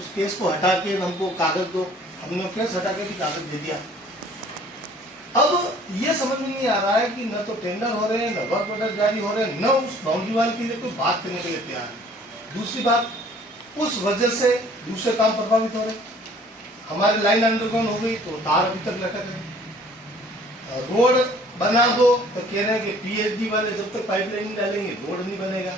उस केस को हटा के हमको कागज दो, हमने केस हटा के भी कागज दे दिया। अब ये समझ में नहीं आ रहा है कि न तो टेंडर हो रहे हैं, न वर्क ऑर्डर जारी हो रहे हैं, न उस बाउंड्री वाल के लिए कोई बात करने के लिए तैयार है। दूसरी बात, उस वजह से दूसरे काम प्रभावित हो रहे। हमारी लाइन अंडरग्राउंड हो गई तो तार अभी तक लटक रहे। रोड बना दो तो कह रहे हैं कि पीएचडी वाले जब तक पाइपलाइन नहीं डालेंगे रोड नहीं बनेगा।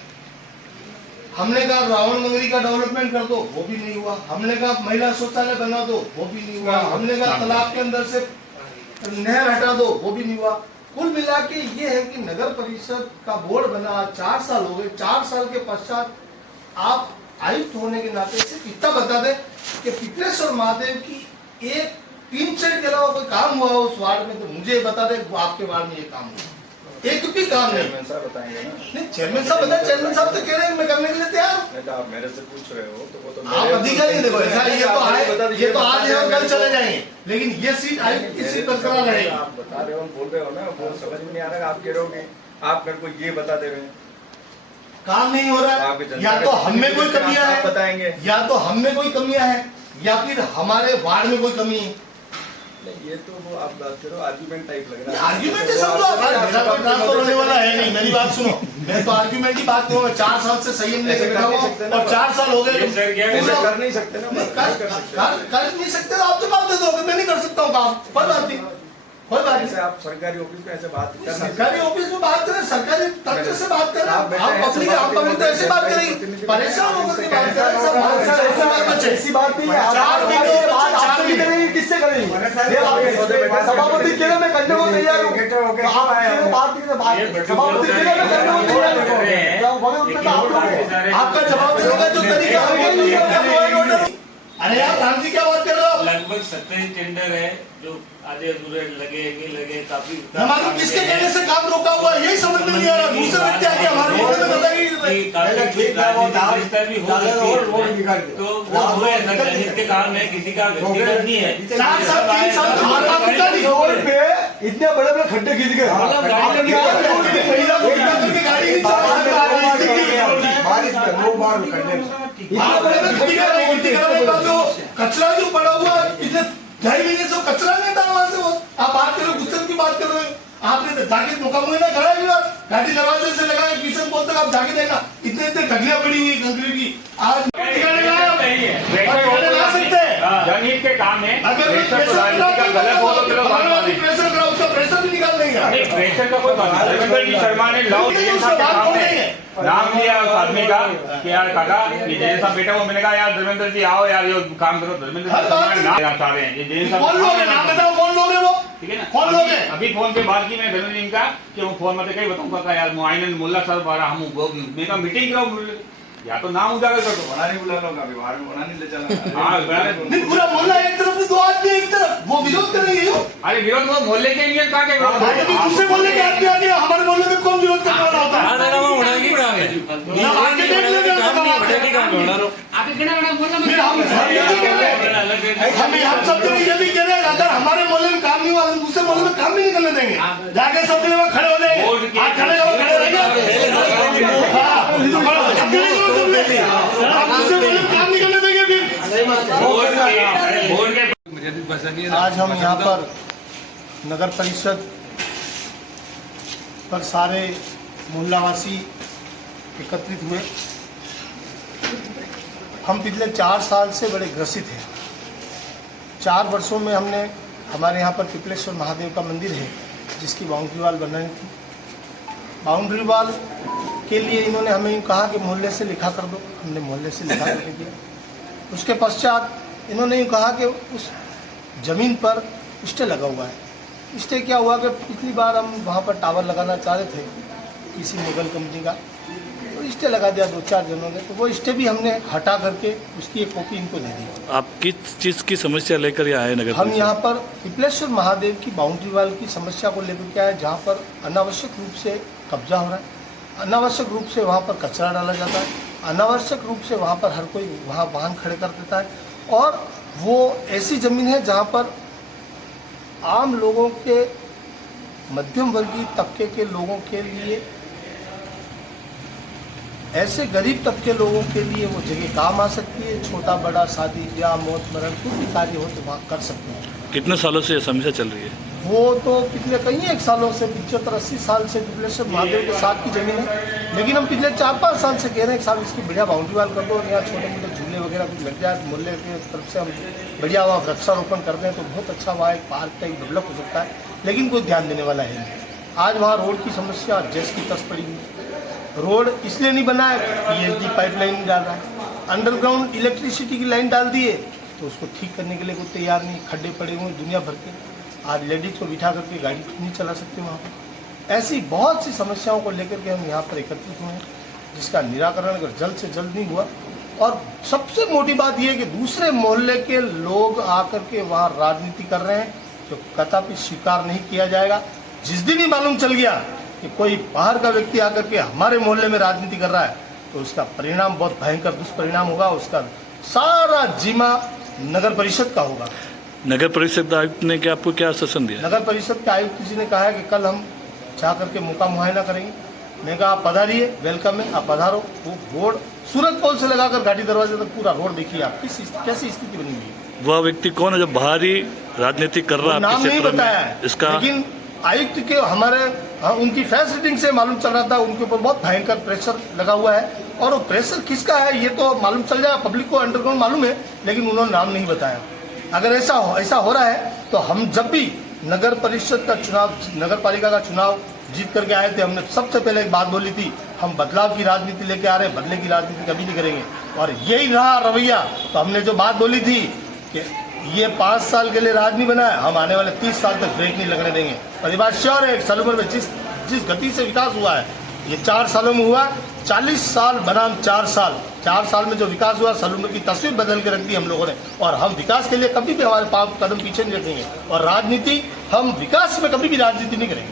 हमने कहा रावण मंगरी का डेवलपमेंट कर दो, वो भी नहीं हुआ। हमने कहा महिला शौचालय बना दो, वो भी नहीं हुआ। हमने कहा तालाब के अंदर से नहर हटा दो, वो भी नहीं हुआ। कुल मिला के ये है कि नगर परिषद का बोर्ड बना 4 साल हो गए। 4 साल के पश्चात आप आयुक्त होने के नाते सिर्फ इतना बता दें कि पिपलेश्वर महादेव की एक टीन शेड के अलावा कोई काम हुआ उस वार्ड में, तो मुझे बता दें आपके वार्ड में ये काम हुआ। एक भी काम नहीं। चेयरमैन साहब बताएंगे ना। नहीं, चेयरमैन साहब बताए। चेयरमैन साहब तो कह रहे हैं मैं करने के लिए तैयार हूँ। नहीं तो आप मेरे से पूछ रहे हो तो वो तो आप अधिकारी देखो ऐसा ये तो आए, ये तो आज है और कल चले जाएंगे, लेकिन ये सीट आयुक्त की सीट बरकरार रहेगी। आप बता रहे हो, बोल रहे हो ना, वो समझ में नहीं आ रहा। आप कह रहे हो कि आप मेरे को ये बता दे रहे हैं, काम नहीं हो रहा है। या तो हम में कोई कमियां है, बताएंगे, या तो हम में कोई कमियां है, या फिर हमारे वार्ड में कोई कमी है। ये तो वो आप बात करो आर्ग्यूमेंट टाइप लग रहा है। आर्ग्यूमेंट है सब लोग। मेरा कोई ट्रांसफर होने वाला है नहीं, मेरी बात सुनो। मैं तो आर्ग्यूमेंट की बात करूँ। 4 साल से संयम लेके बैठा हूँ और 4 साल हो गए। ऐसे कर नहीं सकते ना, कर नहीं सकते तो आप जवाब दे दो कि मैं नहीं कर सकता हूँ काम। कोई बात नहीं, कोई बात नहीं। आप सरकारी ऑफिस में ऐसे बात कर, सरकारी ऑफिस में बात करें, सरकारी तंत्र से बात करें। आप पब्लिक तो ऐसे बात करेंगे, परेशान होकर के बात करें। ऐसी बात नहीं है। 4 महीने बाद आपसे करेंगे, किससे करेंगे? सभापति कह रहे मैं करने को तैयार हूँ। सभापति कह रहे मैं करने को तैयार हूँ। आपका जवाब देने का जो तरीका है। अरे यार राम जी क्या बात कर रहे हो? लगभग 27 टेंडर है जो आधे अधूरे लगे नहीं लगे, काफी हमारे किसके कहने से काम रोका हुआ यही समझ में नहीं आ रहा। दूसरे व्यक्ति आके हमारे बोलने में बताइए तो वो हुए जनहित के काम है, किसी का व्यक्तिगत नहीं है। 4 साल 3 साल हमारा मुद्दा नहीं हो रोड पे इतने बड़े बड़े खड्डे गिर गए। गाड़ी नहीं कचरा जो पड़ा हुआ पिछले 2.5 महीने से कचरा नहीं था वहां से। वो आप बात कर रहे हो, गुस्से की बात कर रहे हो। आपने जाके मुकाम ना खड़ा है, गाड़ी दरवाजे से लगा के किशन बोलते आप जाके देखा इतने इतने ढगलियां पड़ी हुई कंक्रीट की। आज जनहित के काम है। अगर प्रेशर करा उसका प्रेशर भी निकाल देंगे। प्रेशर का कोई धर्मेंद्र जी शर्मा ने नाम लिया उस आदमी का कि यार काका ये जैन साहब बेटा वो, मैंने कहा यार धर्मेंद्र जी आओ यार ये काम करो। धर्मेंद्र जी शर्मा नाम चाह रहे हैं, ये जैन साहब कौन लोग हैं? नाम बताओ कौन लोग हैं वो? ठीक है ना, कौन लोग हैं? अभी फोन पे बात की मैं धर्मेंद्र जी का कि वो फोन में कहीं बताऊँ काका यार मुआयनन मुल्ला साहब आ रहा हम मैं कहा मीटिंग कराओ, या तो नाम उजागर कर दो। बना नहीं बुला लो, अभी बाहर में बना नहीं ले जाना। हाँ नहीं पूरा मोहल्ला एक तरफ दो आदमी एक तरफ वो विरोध करेंगे। अरे विरोध वो मोहल्ले के लिए कहा के दूसरे मोहल्ले के आदमी आ गए, हमारे मोहल्ले में कौन विरोध करने वाला होता है? आगे देख लेंगे हम सब जगह ये भी कह रहे हैं अगर हमारे मोहल्ले में काम नहीं हुआ तो दूसरे मोहल्ले में काम भी नहीं करने देंगे। जाके सब जगह खड़े हो जाएंगे, आप खड़े रहेंगे, काम नहीं करने देंगे फिर। आज हम यहाँ पर नगर परिषद पर सारे मोहल्लावासी एकत्रित हुए। हम पिछले 4 साल से बड़े ग्रसित हैं। 4 वर्षों में हमने हमारे यहाँ पर पिपलेश्वर महादेव का मंदिर है जिसकी बाउंड्री वाल बनानी थी। बाउंड्री वाल के लिए इन्होंने हमें कहा कि मोहल्ले से लिखा कर दो, हमने मोहल्ले से लिखा करके दिया। उसके पश्चात इन्होंने यूँ कहा कि उस ज़मीन पर स्टे लगा हुआ है। स्टे क्या हुआ कि पिछली बार हम वहाँ पर टावर लगाना चाह रहे थे किसी मुगल कंपनी का, तो स्टे लगा दिया 2-4 जनों ने, तो वो स्टे भी हमने हटा करके उसकी एक कॉपी इनको दे दी। आप किस चीज़ की समस्या लेकर यहाँ आए नगर? हम यहाँ पर पिपलेश्वर महादेव की बाउंड्री वाल की समस्या को लेकर के आए, जहाँ पर अनावश्यक रूप से कब्जा हो रहा है, अनावश्यक रूप से वहाँ पर कचरा डाला जाता है, अनावश्यक रूप से वहाँ पर हर कोई वहाँ वाहन खड़े कर देता है, और वो ऐसी ज़मीन है जहाँ पर आम लोगों के मध्यम वर्गीय तबके के लोगों के लिए ऐसे गरीब तबके लोगों के लिए वो जगह काम आ सकती है। छोटा बड़ा शादी ब्याह मौत मरण कुछ भी कार्य हो तो वहाँ कर सकते हैं। कितने सालों से ये समस्या चल रही है? वो तो पिछले कई एक सालों से 75-80 साल से विपुलेश्वर महादेव के साथ की जमीन है, लेकिन हम पिछले 4-5 साल से कह रहे हैं कि साहब इसकी बढ़िया बाउंड्री वाल कर दो, यहाँ छोटे मोटे झूले वगैरह कुछ लग जाए, मोहल्ले की तरफ से हम बढ़िया वहाँ वृक्षारोपण कर दें तो बहुत अच्छा वहाँ एक पार्क टाइप डेवलप हो सकता है, लेकिन कोई ध्यान देने वाला है नहीं। आज वहाँ रोड की समस्या जैस की तस पड़ी हुई। रोड इसलिए नहीं बना है, पीएचडी पाइपलाइन नहीं डाल रहा है, अंडरग्राउंड इलेक्ट्रिसिटी की लाइन डाल दी है तो उसको ठीक करने के लिए कोई तैयार नहीं, खड्डे पड़े हुए दुनिया भर के। आज लेडीज को बिठा करके गाड़ी नहीं चला सकते वहाँ पर। ऐसी बहुत सी समस्याओं को लेकर के हम यहाँ पर एकत्रित हुए हैं, जिसका निराकरण अगर जल्द से जल्द नहीं हुआ, और सबसे मोटी बात यह है कि दूसरे मोहल्ले के लोग आकर के वहाँ राजनीति कर रहे हैं, जो कदापि स्वीकार नहीं किया जाएगा। जिस दिन ही मालूम चल गया कि कोई बाहर का व्यक्ति आकर के हमारे मोहल्ले में राजनीति कर रहा है तो उसका परिणाम बहुत भयंकर दुष्परिणाम होगा, उसका सारा जिम्मा नगर परिषद का होगा। नगर परिषद आयुक्त ने क्या आपको क्या आश्वासन दिया? नगर परिषद के आयुक्त जी ने कहा है कि कल हम जा करके मौका मुआयना करेंगे। मैं कहा आप पधारिए, वेलकम है, आप पधारो। वो रोड सूरत पोल से लगाकर घाटी दरवाजे तक पूरा रोड देखिए आप, कैसी स्थिति बनी हुई है। वह व्यक्ति कौन है जो बाहरी राजनीति कर रहा है नाम आपके नहीं क्षेत्र बताया में? है, इसका लेकिन आयुक्त के उनकी फेस रीडिंग से मालूम चल रहा था उनके ऊपर बहुत भयंकर प्रेशर लगा हुआ है, और वो प्रेशर किसका है ये तो मालूम चल जाएगा। पब्लिक को अंडरग्राउंड मालूम है, लेकिन उन्होंने नाम नहीं बताया। अगर ऐसा हो रहा है तो हम जब भी नगर परिषद का चुनाव, नगर पालिका का चुनाव जीत करके आए थे, हमने सबसे पहले एक बात बोली थी, हम बदलाव की राजनीति लेके आ रहे हैं, बदले की राजनीति कभी नहीं करेंगे। और यही रहा रवैया। तो हमने जो बात बोली थी कि ये 5 साल के लिए राज नहीं बना है, हम आने वाले 30 साल तक ब्रेक नहीं लगने देंगे। और ये बात श्योर है, सालूमर में जिस गति से विकास हुआ है ये 4 सालों में हुआ। 40 साल बनाम 4 साल में जो विकास हुआ, सालूमर की तस्वीर बदल के रख दी हम लोगों ने। और हम विकास के लिए कभी भी हमारे पाँव कदम पीछे नहीं रखेंगे, और राजनीति हम विकास में कभी भी राजनीति नहीं करेंगे।